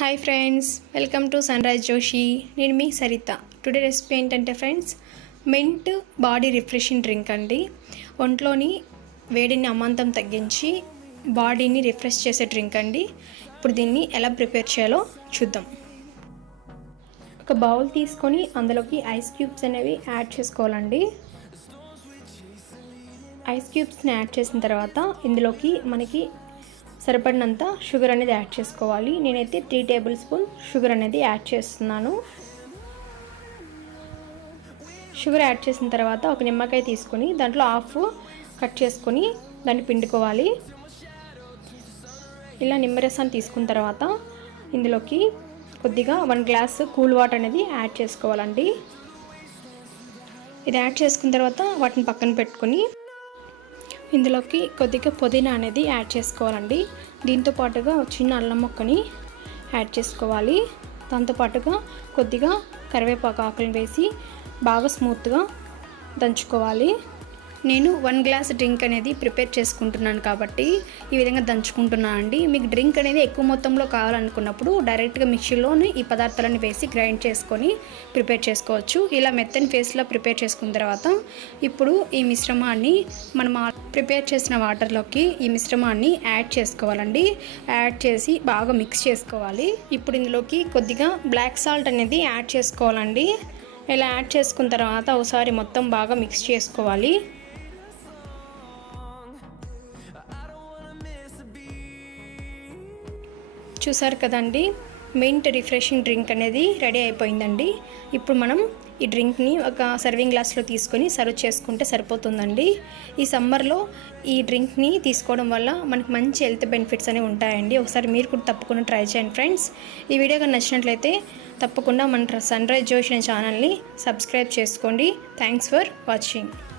Hi friends welcome to sun rise Joshi నేను మీ Saritha. Today recipe ఏంటంటే friends mint body refreshing drink అండి. ఒంట్లోని వేడిని అమాంతం తగ్గించి బాడీని రిఫ్రెష్ చేసే డ్రింక్ అండి. ఇప్పుడు దీన్ని ఎలా ప్రిపేర్ చేయాలో చూద్దాం. ఒక బౌల్ తీసుకొని అందులోకి ఐస్ క్యూబ్స్ అనేవి యాడ్ చేసుకోవాలండి. ఐస్ క్యూబ్స్ని యాడ్ చేసిన తర్వాత ఇందులోకి మనకి సరిపడినంత షుగర్ అనేది యాడ్ చేసుకోవాలి. నేనైతే త్రీ టేబుల్ స్పూన్ షుగర్ అనేది యాడ్ చేస్తున్నాను. షుగర్ యాడ్ చేసిన తర్వాత ఒక నిమ్మకాయ తీసుకొని దాంట్లో హాఫ్ కట్ చేసుకొని దాన్ని పిండుకోవాలి. ఇలా నిమ్మరసాన్ని తీసుకున్న తర్వాత ఇందులోకి కొద్దిగా వన్ గ్లాస్ కూల్ వాటర్ అనేది యాడ్ చేసుకోవాలండి. ఇది యాడ్ చేసుకున్న తర్వాత వాటిని పక్కన పెట్టుకొని ఇందులోకి కొద్దిగా పుదీనా అనేది యాడ్ చేసుకోవాలండి. దీంతో పాటుగా చిన్న అల్లం ముక్కని యాడ్ చేసుకోవాలి. దాంతోపాటుగా కొద్దిగా కరివేపాకు ఆకులను వేసి బాగా స్మూత్గా దంచుకోవాలి. నేను వన్ గ్లాస్ డ్రింక్ అనేది ప్రిపేర్ చేసుకుంటున్నాను కాబట్టి ఈ విధంగా దంచుకుంటున్నాను అండి. మీకు డ్రింక్ అనేది ఎక్కువ మొత్తంలో కావాలనుకున్నప్పుడు డైరెక్ట్గా మిక్సీలోని ఈ పదార్థాలను వేసి గ్రైండ్ చేసుకొని ప్రిపేర్ చేసుకోవచ్చు. ఇలా మెత్తని ఫేస్లో ప్రిపేర్ చేసుకున్న తర్వాత ఇప్పుడు ఈ మిశ్రమాన్ని మనం ప్రిపేర్ చేసిన వాటర్లోకి ఈ మిశ్రమాన్ని యాడ్ చేసుకోవాలండి. యాడ్ చేసి బాగా మిక్స్ చేసుకోవాలి. ఇప్పుడు ఇందులోకి కొద్దిగా బ్లాక్ సాల్ట్ అనేది యాడ్ చేసుకోవాలండి. ఇలా యాడ్ చేసుకున్న తర్వాత ఒకసారి మొత్తం బాగా మిక్స్ చేసుకోవాలి. చూసారు కదండి? మింట్ రిఫ్రెషింగ్ డ్రింక్ అనేది రెడీ అయిపోయిందండి. ఇప్పుడు మనం ఈ డ్రింక్ని ఒక సర్వింగ్ గ్లాస్లో తీసుకొని సర్వ్ చేసుకుంటే సరిపోతుందండి. ఈ సమ్మర్లో ఈ డ్రింక్ని తీసుకోవడం వల్ల మనకి మంచి హెల్త్ బెనిఫిట్స్ అనేవి ఉంటాయండి. ఒకసారి మీరు కూడా తప్పకుండా ట్రై చేయండి ఫ్రెండ్స్. ఈ వీడియో కానీ నచ్చినట్లయితే తప్పకుండా మన సన్ రైజ్ జోషన్ ఛానల్ని సబ్స్క్రైబ్ చేసుకోండి. Thanks for watching.